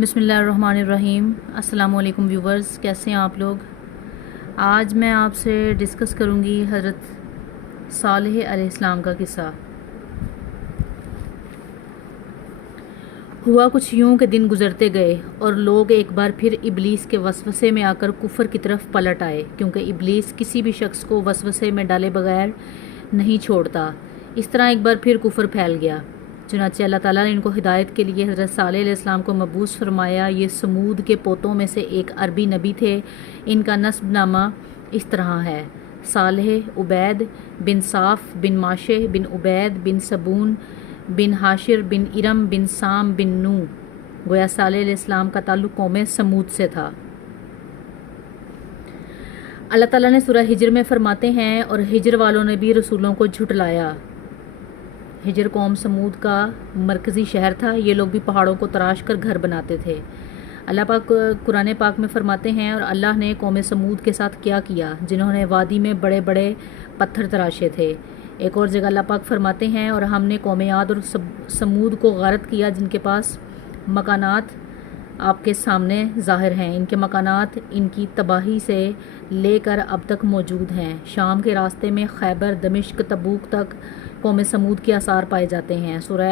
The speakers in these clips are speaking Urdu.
بسم اللہ الرحمن الرحیم۔ السلام علیکم ویورز، کیسے ہیں آپ لوگ؟ آج میں آپ سے ڈسکس کروں گی حضرت صالح علیہ السلام کا قصہ۔ ہوا کچھ یوں کہ دن گزرتے گئے اور لوگ ایک بار پھر ابلیس کے وسوسے میں آ کر کفر کی طرف پلٹ آئے، کیونکہ ابلیس کسی بھی شخص کو وسوسے میں ڈالے بغیر نہیں چھوڑتا۔ اس طرح ایک بار پھر کفر پھیل گیا۔ چنانچہ اللہ تعالیٰ نے ان کو ہدایت کے لیے حضرت صالح علیہ السلام کو مبعوث فرمایا۔ یہ سمود کے پوتوں میں سے ایک عربی نبی تھے۔ ان کا نسب نامہ اس طرح ہے: صالح عبید بن صاف بن ماشہ بن عبید بن سبون بن حاشر بن ارم بن سام بن نو۔ گویا صالح علیہ السلام کا تعلق قوم سمود سے تھا۔ اللہ تعالیٰ نے سورہ ہجر میں فرماتے ہیں، اور ہجر والوں نے بھی رسولوں کو جھٹلایا۔ ہجر قوم سمود کا مرکزی شہر تھا۔ یہ لوگ بھی پہاڑوں کو تراش کر گھر بناتے تھے۔ اللہ پاک قرآن پاک میں فرماتے ہیں، اور اللہ نے قوم سمود کے ساتھ کیا کیا جنہوں نے وادی میں بڑے بڑے پتھر تراشے تھے۔ ایک اور جگہ اللہ پاک فرماتے ہیں، اور ہم نے قوم عاد اور سمود کو غارت کیا جن کے پاس مکانات آپ کے سامنے ظاہر ہیں۔ ان کے مکانات ان کی تباہی سے لے کر اب تک موجود ہیں۔ شام کے راستے میں خیبر، دمشق، تبوک تک قوم سمود کے آثار پائے جاتے ہیں۔ سورہ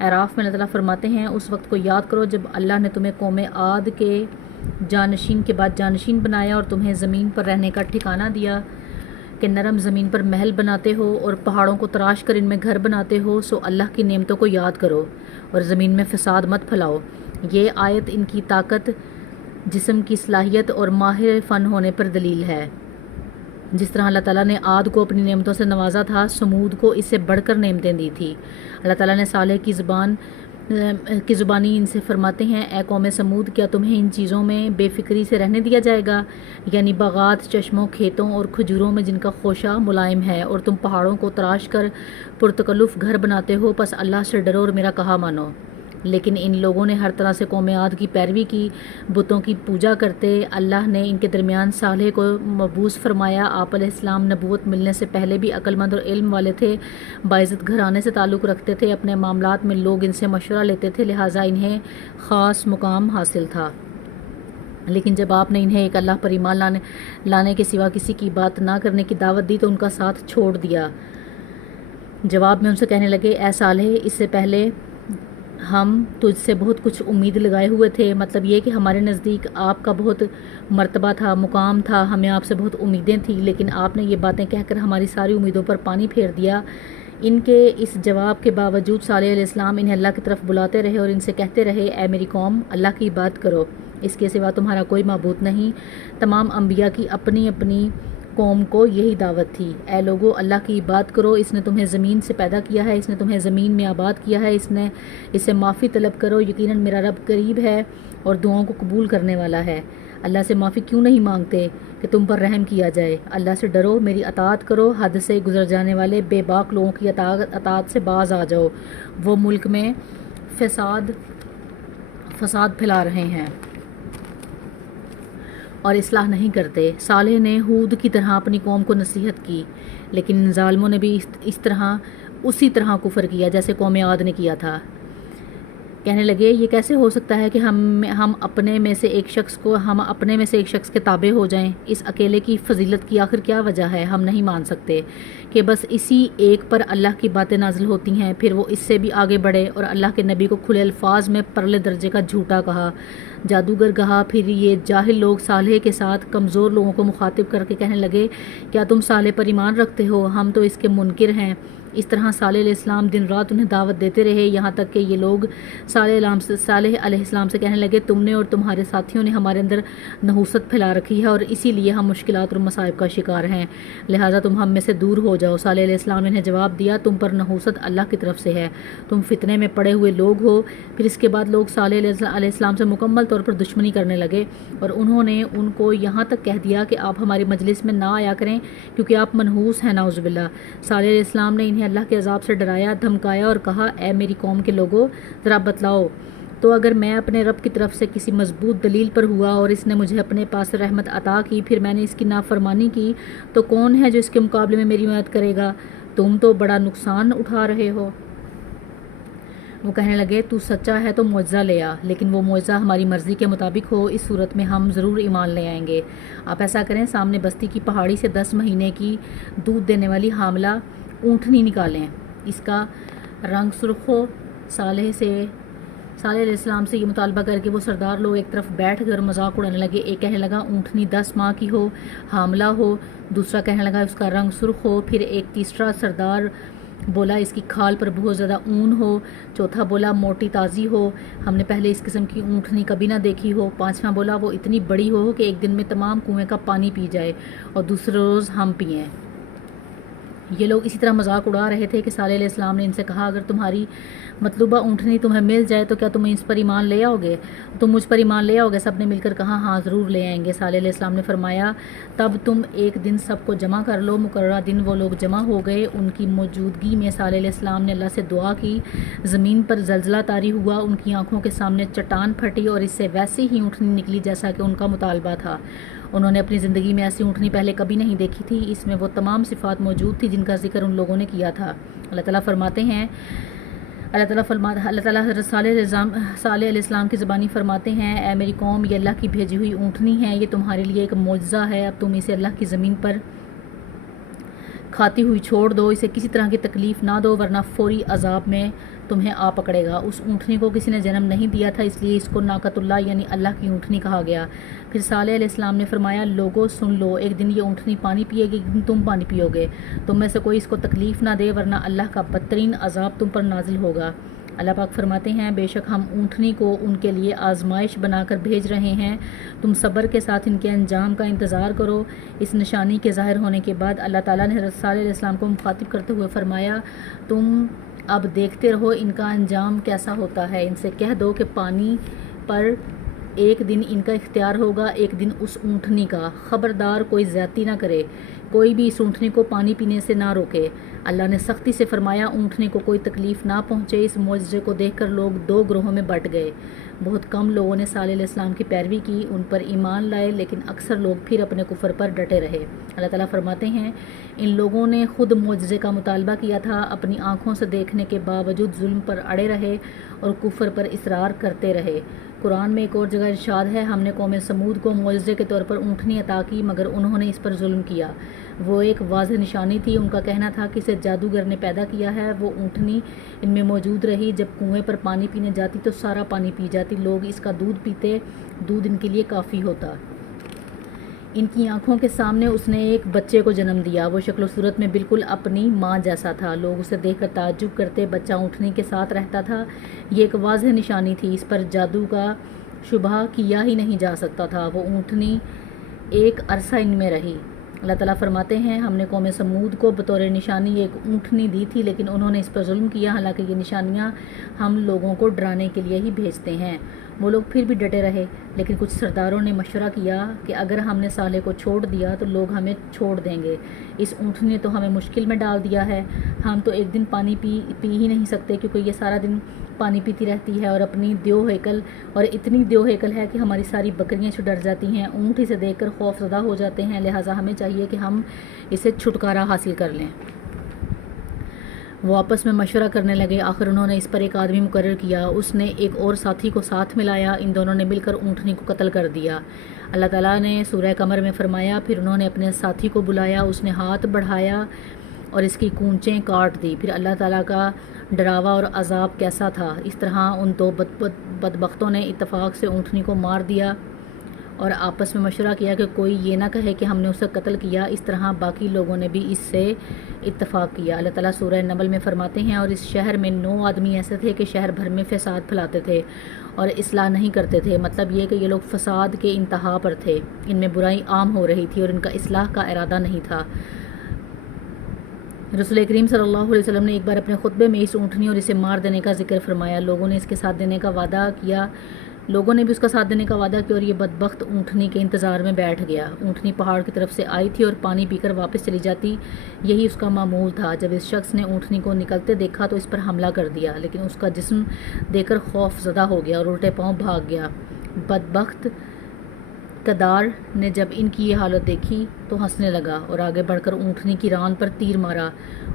اعراف میں اللہ تعالیٰ فرماتے ہیں، اس وقت کو یاد کرو جب اللہ نے تمہیں قوم عاد کے جانشین کے بعد جانشین بنایا اور تمہیں زمین پر رہنے کا ٹھکانہ دیا کہ نرم زمین پر محل بناتے ہو اور پہاڑوں کو تراش کر ان میں گھر بناتے ہو۔ سو اللہ کی نعمتوں کو یاد کرو اور زمین میں فساد مت پھیلاؤ۔ یہ آیت ان کی طاقت، جسم کی صلاحیت اور ماہر فن ہونے پر دلیل ہے۔ جس طرح اللہ تعالیٰ نے عاد کو اپنی نعمتوں سے نوازا تھا، سمود کو اس سے بڑھ کر نعمتیں دی تھی۔ اللہ تعالیٰ نے صالح کی زبانی ان سے فرماتے ہیں، اے قوم سمود، کیا تمہیں ان چیزوں میں بے فکری سے رہنے دیا جائے گا؟ یعنی باغات، چشموں، کھیتوں اور کھجوروں میں جن کا خوشہ ملائم ہے، اور تم پہاڑوں کو تراش کر پرتکلف گھر بناتے ہو۔ پس اللہ سے ڈرو اور میرا کہا مانو۔ لیکن ان لوگوں نے ہر طرح سے قوم عاد کی پیروی کی، بتوں کی پوجا کرتے۔ اللہ نے ان کے درمیان صالح کو مبعوث فرمایا۔ آپ علیہ السلام نبوت ملنے سے پہلے بھی عقل مند اور علم والے تھے، باعزت گھرانے سے تعلق رکھتے تھے، اپنے معاملات میں لوگ ان سے مشورہ لیتے تھے، لہٰذا انہیں خاص مقام حاصل تھا۔ لیکن جب آپ نے انہیں ایک اللہ پر ایمان لانے کے سوا کسی کی بات نہ کرنے کی دعوت دی تو ان کا ساتھ چھوڑ دیا۔ جواب میں ان سے کہنے لگے، اے صالح، اس سے پہلے ہم تجھ سے بہت کچھ امید لگائے ہوئے تھے، مطلب یہ کہ ہمارے نزدیک آپ کا بہت مرتبہ تھا، مقام تھا، ہمیں آپ سے بہت امیدیں تھیں، لیکن آپ نے یہ باتیں کہہ کر ہماری ساری امیدوں پر پانی پھیر دیا۔ ان کے اس جواب کے باوجود صالح علیہ السلام انہیں اللہ کی طرف بلاتے رہے اور ان سے کہتے رہے، اے میری قوم، اللہ کی عبادت کرو، اس کے سوا تمہارا کوئی معبود نہیں۔ تمام انبیاء کی اپنی اپنی قوم کو یہی دعوت تھی، اے لوگو، اللہ کی عبادت کرو، اس نے تمہیں زمین سے پیدا کیا ہے، اس نے تمہیں زمین میں آباد کیا ہے، اس سے معافی طلب کرو، یقیناً میرا رب قریب ہے اور دعاؤں کو قبول کرنے والا ہے۔ اللہ سے معافی کیوں نہیں مانگتے کہ تم پر رحم کیا جائے؟ اللہ سے ڈرو، میری اطاعت کرو، حد سے گزر جانے والے بے باک لوگوں کی اطاعت سے باز آ جاؤ، وہ ملک میں فساد پھیلا رہے ہیں اور اصلاح نہیں کرتے۔ صالح نے ہود کی طرح اپنی قوم کو نصیحت کی، لیکن ان ظالموں نے بھی اسی طرح کفر کیا جیسے قوم عاد نے کیا تھا۔ کہنے لگے، یہ کیسے ہو سکتا ہے کہ ہم اپنے میں سے ایک شخص کے تابع ہو جائیں؟ اس اکیلے کی فضیلت کی آخر کیا وجہ ہے؟ ہم نہیں مان سکتے کہ بس اسی ایک پر اللہ کی باتیں نازل ہوتی ہیں۔ پھر وہ اس سے بھی آگے بڑھے اور اللہ کے نبی کو کھلے الفاظ میں پرلے درجے کا جھوٹا کہا، جادوگر کہا۔ پھر یہ جاہل لوگ صالح کے ساتھ کمزور لوگوں کو مخاطب کر کے کہنے لگے، کیا تم صالح پر ایمان رکھتے ہو؟ ہم تو اس کے منکر ہیں۔ اس طرح صالح علیہ السلام دن رات انہیں دعوت دیتے رہے، یہاں تک کہ یہ لوگ صالح علیہ السلام سے کہنے لگے، تم نے اور تمہارے ساتھیوں نے ہمارے اندر نحوست پھیلا رکھی ہے اور اسی لیے ہم مشکلات اور مصائب کا شکار ہیں، لہٰذا تم ہم میں سے دور ہو جاؤ۔ صالح علیہ السلام نے انہیں جواب دیا، تم پر نحوست اللہ کی طرف سے ہے، تم فتنے میں پڑے ہوئے لوگ ہو۔ پھر اس کے بعد لوگ صالح علیہ السلام سے مکمل طور پر دشمنی کرنے لگے اور انہوں نے ان کو یہاں تک کہہ دیا کہ آپ ہماری مجلس میں نہ آیا کریں کیونکہ آپ منحوس ہیں، نعوذ باللہ۔ صالح علیہ السلام نے انہیں اللہ کے عذاب سے ڈرایا، دھمکایا اور کہا، اے میری قوم کے لوگوں، ذرا بتلاؤ تو اگر میں اپنے رب کی طرف سے کسی مضبوط دلیل پر ہوا اور اس نے مجھے اپنے پاس رحمت عطا کی، پھر میں نے اس کی نافرمانی کی، تو کون ہے جو اس کے مقابلے میں میری مدد کرے گا؟ تم تو بڑا نقصان اٹھا رہے ہو۔ وہ کہنے لگے تو سچا ہے تو معجزہ لے آ، لیکن وہ معجزہ ہماری مرضی کے مطابق ہو، اس صورت میں ہم ضرور ایمان لے آئیں گے۔ آپ ایسا کریں، سامنے بستی کی پہاڑی سے 10 مہینے کی دودھ دینے والی حاملہ اونٹنی نکالیں، اس کا رنگ سرخ ہو۔ صالح علیہ السلام سے یہ مطالبہ کر کے وہ سردار لوگ ایک طرف بیٹھ کر مذاق اڑانے لگے۔ ایک کہنے لگا اونٹنی 10 ماہ کی ہو، حاملہ ہو، دوسرا کہنے لگا اس کا رنگ سرخ ہو، پھر ایک تیسرا سردار بولا اس کی کھال پر بہت زیادہ اون ہو، چوتھا بولا موٹی تازی ہو، ہم نے پہلے اس قسم کی اونٹنی کبھی نہ دیکھی ہو، پانچواں بولا وہ اتنی بڑی ہو کہ ایک دن میں تمام کنویں کا پانی پی جائے اور دوسرے روز ہم پئیں۔ یہ لوگ اسی طرح مذاق اڑا رہے تھے کہ صالح علیہ السلام نے ان سے کہا اگر تمہاری مطلوبہ اونٹنی تمہیں مل جائے تو کیا تم اس پر ایمان لے آؤ گے؟ تم مجھ پر ایمان لے آؤ گے؟ سب نے مل کر کہا ہاں ضرور لے آئیں گے۔ صالح علیہ السلام نے فرمایا تب تم ایک دن سب کو جمع کر لو۔ مقررہ دن وہ لوگ جمع ہو گئے، ان کی موجودگی میں صالح علیہ السلام نے اللہ سے دعا کی، زمین پر زلزلہ طاری ہوا، ان کی آنکھوں کے سامنے چٹان پھٹی اور اس سے ویسی ہی اونٹنی نکلی جیسا کہ ان کا مطالبہ تھا۔ انہوں نے اپنی زندگی میں ایسی اونٹنی پہلے کبھی نہیں دیکھی تھی، اس میں وہ تمام صفات موجود تھی جن کا ذکر ان لوگوں نے کیا تھا۔ اللہ تعالیٰ فرماتے ہیں اللہ تعالیٰ حضرت صالح علیہ السلام کی زبانی فرماتے ہیں اے میری قوم، یہ اللہ کی بھیجی ہوئی اونٹنی ہے، یہ تمہارے لیے ایک معجزہ ہے، اب تم اسے اللہ کی زمین پر کھاتی ہوئی چھوڑ دو، اسے کسی طرح کی تکلیف نہ دو ورنہ فوری عذاب میں تمہیں آ پکڑے گا۔ اس اونٹنی کو کسی نے جنم نہیں دیا تھا، اس لیے اس کو ناقۃ اللہ یعنی اللہ کی اونٹنی کہا گیا۔ پھر صالح علیہ السلام نے فرمایا لوگو سن لو، ایک دن یہ اونٹنی پانی پیے گی، ایک دن تم پانی پیو گے، تم میں سے کوئی اس کو تکلیف نہ دے ورنہ اللہ کا بدترین عذاب تم پر نازل ہوگا۔ اللہ پاک فرماتے ہیں بے شک ہم اونٹنی کو ان کے لیے آزمائش بنا کر بھیج رہے ہیں، تم صبر کے ساتھ ان کے انجام کا انتظار کرو۔ اس نشانی کے ظاہر ہونے کے بعد اللہ تعالیٰ نے حضرت صالح علیہ السلام کو مخاطب کرتے ہوئے فرمایا تم اب دیکھتے رہو ان کا انجام کیسا ہوتا ہے، ان سے کہہ دو کہ پانی پر ایک دن ان کا اختیار ہوگا، ایک دن اس اونٹنی کا، خبردار کوئی زیادتی نہ کرے، کوئی بھی اس اونٹنی کو پانی پینے سے نہ روکے۔ اللہ نے سختی سے فرمایا اونٹنی کو کوئی تکلیف نہ پہنچے۔ اس معجزے کو دیکھ کر لوگ 2 گروہوں میں بٹ گئے، بہت کم لوگوں نے صالح علیہ السلام کی پیروی کی، ان پر ایمان لائے، لیکن اکثر لوگ پھر اپنے کفر پر ڈٹے رہے۔ اللہ تعالیٰ فرماتے ہیں ان لوگوں نے خود معجزے کا مطالبہ کیا تھا، اپنی آنکھوں سے دیکھنے کے باوجود ظلم پر اڑے رہے اور کفر پر اصرار کرتے رہے۔ قرآن میں ایک اور جگہ ارشاد ہے ہم نے قوم سمود کو معجزے کے طور پر اونٹنی عطا کی مگر انہوں نے اس پر ظلم کیا۔ وہ ایک واضح نشانی تھی، ان کا کہنا تھا کہ اسے جادوگر نے پیدا کیا ہے۔ وہ اونٹنی ان میں موجود رہی، جب کنویں پر پانی پینے جاتی تو سارا پانی پی جاتی، لوگ اس کا دودھ پیتے، دودھ ان کے لیے کافی ہوتا۔ ان کی آنکھوں کے سامنے اس نے ایک بچے کو جنم دیا، وہ شکل و صورت میں بالکل اپنی ماں جیسا تھا، لوگ اسے دیکھ کر تعجب کرتے، بچہ اونٹنی کے ساتھ رہتا تھا، یہ ایک واضح نشانی تھی، اس پر جادو کا شبہ کیا ہی نہیں جا سکتا تھا۔ وہ اونٹنی ایک عرصہ ان میں رہی۔ اللہ تعالیٰ فرماتے ہیں ہم نے قوم سمود کو بطور نشانی ایک اونٹنی دی تھی لیکن انہوں نے اس پر ظلم کیا، حالانکہ یہ نشانیاں ہم لوگوں کو ڈرانے کے لیے ہی بھیجتے ہیں۔ وہ لوگ پھر بھی ڈٹے رہے، لیکن کچھ سرداروں نے مشورہ کیا کہ اگر ہم نے صالح کو چھوڑ دیا تو لوگ ہمیں چھوڑ دیں گے، اس اونٹنی نے تو ہمیں مشکل میں ڈال دیا ہے، ہم تو ایک دن پانی پی ہی نہیں سکتے کیونکہ یہ سارا دن پانی پیتی رہتی ہے اور اپنی دیو ہیکل اور اتنی دیو ہیکل ہے کہ ہماری ساری بکریاں ڈر جاتی ہیں، اونٹ اسے دیکھ کر خوف زدہ ہو جاتے ہیں، لہٰذا ہمیں چاہیے کہ ہم اسے چھٹکارا حاصل کر لیں۔ وہ آپس میں مشورہ کرنے لگے، آخر انہوں نے اس پر ایک آدمی مقرر کیا، اس نے ایک اور ساتھی کو ساتھ ملایا، ان دونوں نے مل کر اونٹنی کو قتل کر دیا۔ اللہ تعالیٰ نے سورہ قمر میں فرمایا پھر انہوں نے اپنے ساتھی کو بلایا، اس نے ہاتھ بڑھایا اور اس کی کونچیں کاٹ دی، پھر اللہ تعالیٰ کا ڈراوا اور عذاب کیسا تھا۔ اس طرح ان 2 بدبختوں نے اتفاق سے اونٹنی کو مار دیا اور آپس میں مشورہ کیا کہ کوئی یہ نہ کہے کہ ہم نے اسے قتل کیا، اس طرح باقی لوگوں نے بھی اس سے اتفاق کیا۔ اللہ تعالیٰ سورہ نمل میں فرماتے ہیں اور اس شہر میں 9 آدمی ایسے تھے کہ شہر بھر میں فساد پھیلاتے تھے اور اصلاح نہیں کرتے تھے، مطلب یہ کہ یہ لوگ فساد کے انتہا پر تھے، ان میں برائی عام ہو رہی تھی اور ان کا اصلاح کا ارادہ نہیں تھا۔ رسول کریم صلی اللہ علیہ وسلم نے ایک بار اپنے خطبے میں اس اونٹنی اور اسے مار دینے کا ذکر فرمایا، لوگوں نے اس کے ساتھ دینے کا وعدہ کیا، لوگوں نے بھی اس کا ساتھ دینے کا وعدہ کیا اور یہ بدبخت اونٹنی کے انتظار میں بیٹھ گیا۔ اونٹنی پہاڑ کی طرف سے آئی تھی اور پانی پی کر واپس چلی جاتی، یہی اس کا معمول تھا۔ جب اس شخص نے اونٹنی کو نکلتے دیکھا تو اس پر حملہ کر دیا، لیکن اس کا جسم دیکھ کر خوف زدہ ہو گیا اور الٹے پاؤں بھاگ گیا۔ بدبخت کدار نے جب ان کی یہ حالت دیکھی تو ہنسنے لگا اور آگے بڑھ کر اونٹنی کی ران پر تیر مارا،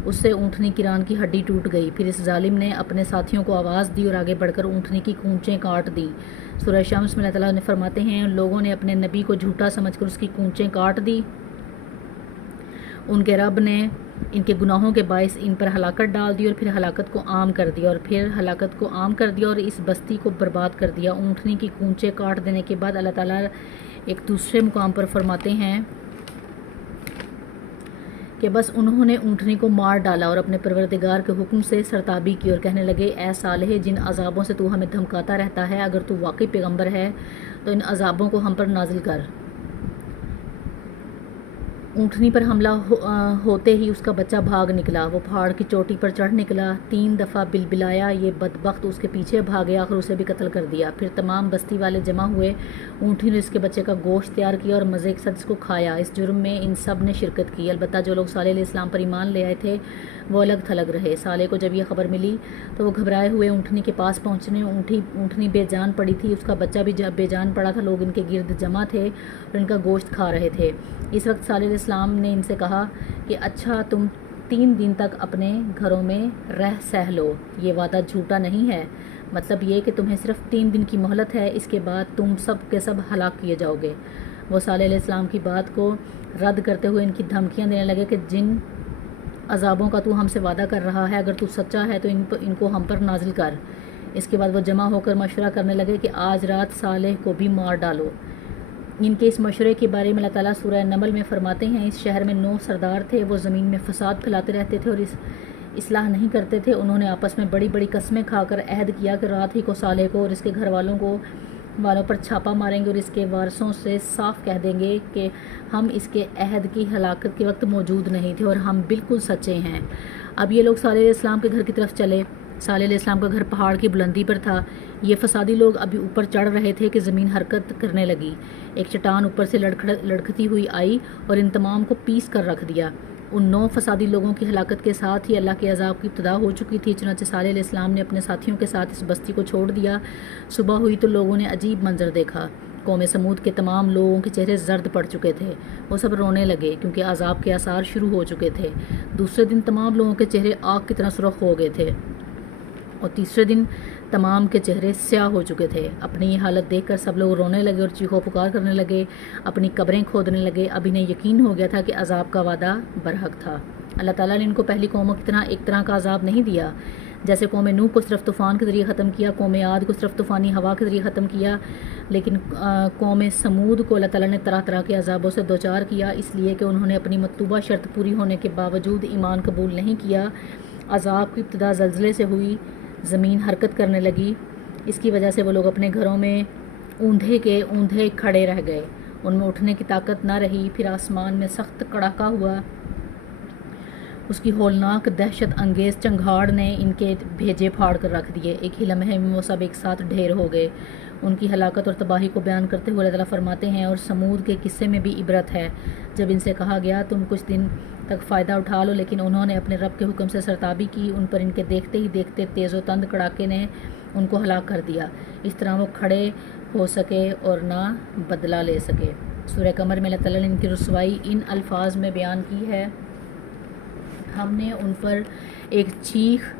اس سے اونٹنی کی ران کی ہڈی ٹوٹ گئی۔ پھر اس ظالم نے اپنے ساتھیوں کو آواز دی اور آگے بڑھ کر اونٹنی کی کونچیں کاٹ دیں۔ سورہ شمس میں اللہ تعالیٰ نے فرماتے ہیں لوگوں نے اپنے نبی کو جھوٹا سمجھ کر اس کی کونچیں کاٹ دی، ان کے رب نے ان کے گناہوں کے باعث ان پر ہلاکت ڈال دی اور پھر ہلاکت کو عام کر دیا اور اس بستی کو برباد کر دیا۔ اونٹنی کی کونچیں کاٹ دینے کے بعد اللہ تعالیٰ ایک دوسرے مقام پر فرماتے ہیں کہ بس انہوں نے اونٹنی کو مار ڈالا اور اپنے پروردگار کے حکم سے سرتابی کی اور کہنے لگے اے صالح، جن عذابوں سے تو ہمیں دھمکاتا رہتا ہے، اگر تو واقعی پیغمبر ہے تو ان عذابوں کو ہم پر نازل کر۔ اونٹنی پر حملہ ہوتے ہی اس کا بچہ بھاگ نکلا، وہ پہاڑ کی چوٹی پر چڑھ نکلا، 3 دفعہ بلبلایا، یہ بدبخت اس کے پیچھے بھاگے، آخر اسے بھی قتل کر دیا۔ پھر تمام بستی والے جمع ہوئے، اونٹنی نے اس کے بچے کا گوشت تیار کیا اور مزے کے ساتھ اس کو کھایا۔ اس جرم میں ان سب نے شرکت کی، البتہ جو لوگ صالح علیہ السلام پر ایمان لے آئے تھے وہ الگ تھلگ رہے۔ صالح کو جب یہ خبر ملی تو وہ گھبرائے ہوئے اونٹنی کے پاس پہنچنے، اونٹنی بے جان پڑی تھی، اس کا بچہ بھی بے جان پڑا تھا، لوگ ان کے گرد جمع تھے اور ان کا گوشت کھا رہے تھے۔ اس وقت صالح علیہ السلام نے ان سے کہا کہ اچھا تم 3 دن تک اپنے گھروں میں رہ سہ لو، یہ وعدہ جھوٹا نہیں ہے، مطلب یہ کہ تمہیں صرف 3 دن کی مہلت ہے، اس کے بعد تم سب کے سب ہلاک کیے جاؤ گے۔ وہ صالح علیہ السلام کی بات کو رد کرتے ہوئے ان کی دھمکیاں دینے لگے کہ جن عذابوں کا تو ہم سے وعدہ کر رہا ہے، اگر تو سچا ہے تو ان کو ہم پر نازل کر۔ اس کے بعد وہ جمع ہو کر مشورہ کرنے لگے کہ آج رات صالح کو بھی مار ڈالو۔ ان کے اس مشورے کے بارے میں اللہ تعالیٰ سورہ نمل میں فرماتے ہیں اس شہر میں 9 سردار تھے، وہ زمین میں فساد پھیلاتے رہتے تھے اور اصلاح نہیں کرتے تھے۔ انہوں نے آپس میں بڑی بڑی قسمیں کھا کر عہد کیا کہ رات ہی کو صالح کو اور اس کے گھر والوں پر چھاپا ماریں گے اور اس کے وارثوں سے صاف کہہ دیں گے کہ ہم اس کے عہد کی ہلاکت کے وقت موجود نہیں تھے اور ہم بالکل سچے ہیں۔ اب یہ لوگ صالح علیہ السلام کے گھر کی طرف چلے۔ صالح علیہ السلام کا گھر پہاڑ کی بلندی پر تھا۔ یہ فسادی لوگ ابھی اوپر چڑھ رہے تھے کہ زمین حرکت کرنے لگی، ایک چٹان اوپر سے لڑکتی ہوئی آئی اور ان تمام کو پیس کر رکھ دیا۔ ان 9 فسادی لوگوں کی ہلاکت کے ساتھ ہی اللہ کے عذاب کی ابتدا ہو چکی تھی، چنانچہ صالح علیہ السلام نے اپنے ساتھیوں کے ساتھ اس بستی کو چھوڑ دیا۔ صبح ہوئی تو لوگوں نے عجیب منظر دیکھا، قوم سمود کے تمام لوگوں کے چہرے زرد پڑ چکے تھے، وہ سب رونے لگے کیونکہ عذاب کے آثار شروع ہو چکے تھے۔ دوسرے دن تمام لوگوں کے چہرے آگ کی طرح سرخ ہو گئے تھے اور تیسرے دن تمام کے چہرے سیاہ ہو چکے تھے۔ اپنی یہ حالت دیکھ کر سب لوگ رونے لگے اور چیخو پکار کرنے لگے، اپنی قبریں کھودنے لگے۔ اب انہیں یقین ہو گیا تھا کہ عذاب کا وعدہ برحق تھا۔ اللہ تعالیٰ نے ان کو پہلی قوموں کی طرح ایک طرح کا عذاب نہیں دیا، جیسے قوم نوح کو صرف طوفان کے ذریعے ختم کیا، قوم عاد کو صرف طوفانی ہوا کے ذریعے ختم کیا، لیکن قوم سمود کو اللہ تعالیٰ نے طرح طرح کے عذابوں سے دوچار کیا، اس لیے کہ انہوں نے اپنی مطلوبہ شرط پوری ہونے کے باوجود ایمان قبول نہیں کیا۔ عذاب کی ابتدا زلزلے سے ہوئی، زمین حرکت کرنے لگی، اس کی وجہ سے وہ لوگ اپنے گھروں میں اوندھے کھڑے رہ گئے، ان میں اٹھنے کی طاقت نہ رہی۔ پھر آسمان میں سخت کڑاکا ہوا، اس کی ہولناک دہشت انگیز چنگھاڑ نے ان کے بھیجے پھاڑ کر رکھ دیے، ایک ہی لمحے میں وہ سب ایک ساتھ ڈھیر ہو گئے۔ ان کی ہلاکت اور تباہی کو بیان کرتے ہوئے اللہ تعالیٰ فرماتے ہیں اور سمود کے قصے میں بھی عبرت ہے، جب ان سے کہا گیا تم کچھ دن تک فائدہ اٹھا لو، لیکن انہوں نے اپنے رب کے حکم سے سرتابی کی، ان پر ان کے دیکھتے ہی دیکھتے تیز و تند کڑاکے نے ان کو ہلاک کر دیا، اس طرح وہ کھڑے ہو سکے اور نہ بدلہ لے سکے۔ سورہ قمر میں اللہ تعالیٰ نے ان کی رسوائی ان الفاظ میں بیان کی ہے، ہم نے ان پر ایک چیخ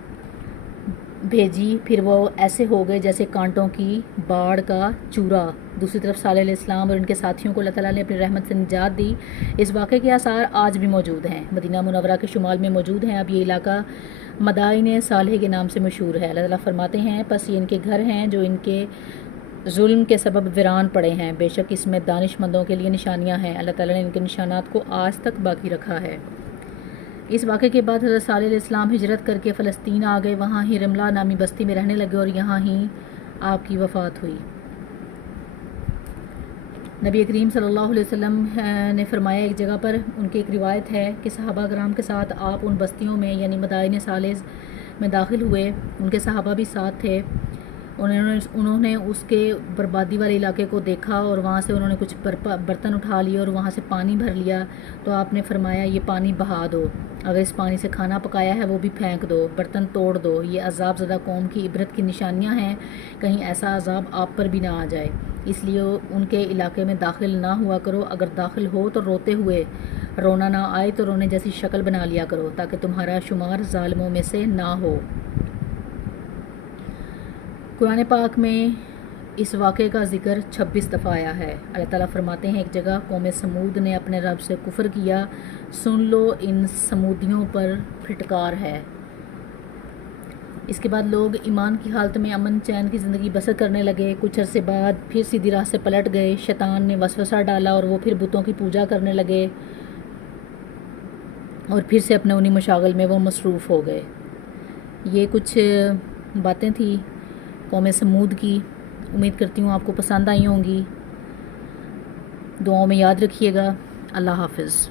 بھیجی، پھر وہ ایسے ہو گئے جیسے کانٹوں کی باڑ کا چورا۔ دوسری طرف صالح علیہ السلام اور ان کے ساتھیوں کو اللہ تعالیٰ نے اپنی رحمت سے نجات دی۔ اس واقعے کے آثار آج بھی موجود ہیں، مدینہ منورہ کے شمال میں موجود ہیں۔ اب یہ علاقہ مدائن صالح کے نام سے مشہور ہے۔ اللہ تعالیٰ فرماتے ہیں پس یہ ان کے گھر ہیں جو ان کے ظلم کے سبب ویران پڑے ہیں، بے شک اس میں دانش مندوں کے لیے نشانیاں ہیں، اللہ تعالیٰ نے ان کے نشانات کو آج تک باقی رکھا ہے۔ اس واقعے کے بعد حضرت صالح علیہ السلام ہجرت کر کے فلسطین آ گئے، وہاں ہی رملہ نامی بستی میں رہنے لگے اور یہاں ہی آپ کی وفات ہوئی۔ نبی کریم صلی اللہ علیہ وسلم نے فرمایا ایک جگہ پر، ان کی ایک روایت ہے کہ صحابہ کرام کے ساتھ آپ ان بستیوں میں یعنی مدائن صالح میں داخل ہوئے، ان کے صحابہ بھی ساتھ تھے، انہوں نے اس کے بربادی والے علاقے کو دیکھا اور وہاں سے انہوں نے کچھ برتن اٹھا لیے اور وہاں سے پانی بھر لیا، تو آپ نے فرمایا یہ پانی بہا دو، اگر اس پانی سے کھانا پکایا ہے وہ بھی پھینک دو، برتن توڑ دو، یہ عذاب زدہ قوم کی عبرت کی نشانیاں ہیں، کہیں ایسا عذاب آپ پر بھی نہ آ جائے۔ اس لیے ان کے علاقے میں داخل نہ ہوا کرو، اگر داخل ہو تو روتے ہوئے، رونا نہ آئے تو رونے جیسی شکل بنا لیا کرو تاکہ تمہارا شمار ظالموں میں سے نہ ہو۔ قرآن پاک میں اس واقعے کا ذکر 26 دفعہ آیا ہے۔ اللہ تعالیٰ فرماتے ہیں ایک جگہ قوم سمود نے اپنے رب سے کفر کیا، سن لو ان سمودیوں پر پھٹکار ہے۔ اس کے بعد لوگ ایمان کی حالت میں امن چین کی زندگی بسر کرنے لگے، کچھ عرصے بعد پھر سیدھی راہ سے پلٹ گئے، شیطان نے وسوسہ ڈالا اور وہ پھر بتوں کی پوجا کرنے لگے اور پھر سے اپنے انہی مشاغل میں وہ مصروف ہو گئے۔ یہ کچھ باتیں تھیں قوم سمود کی، امید کرتی ہوں آپ کو پسند آئی ہوں گی۔ دعاؤں میں یاد رکھیے گا۔ اللہ حافظ۔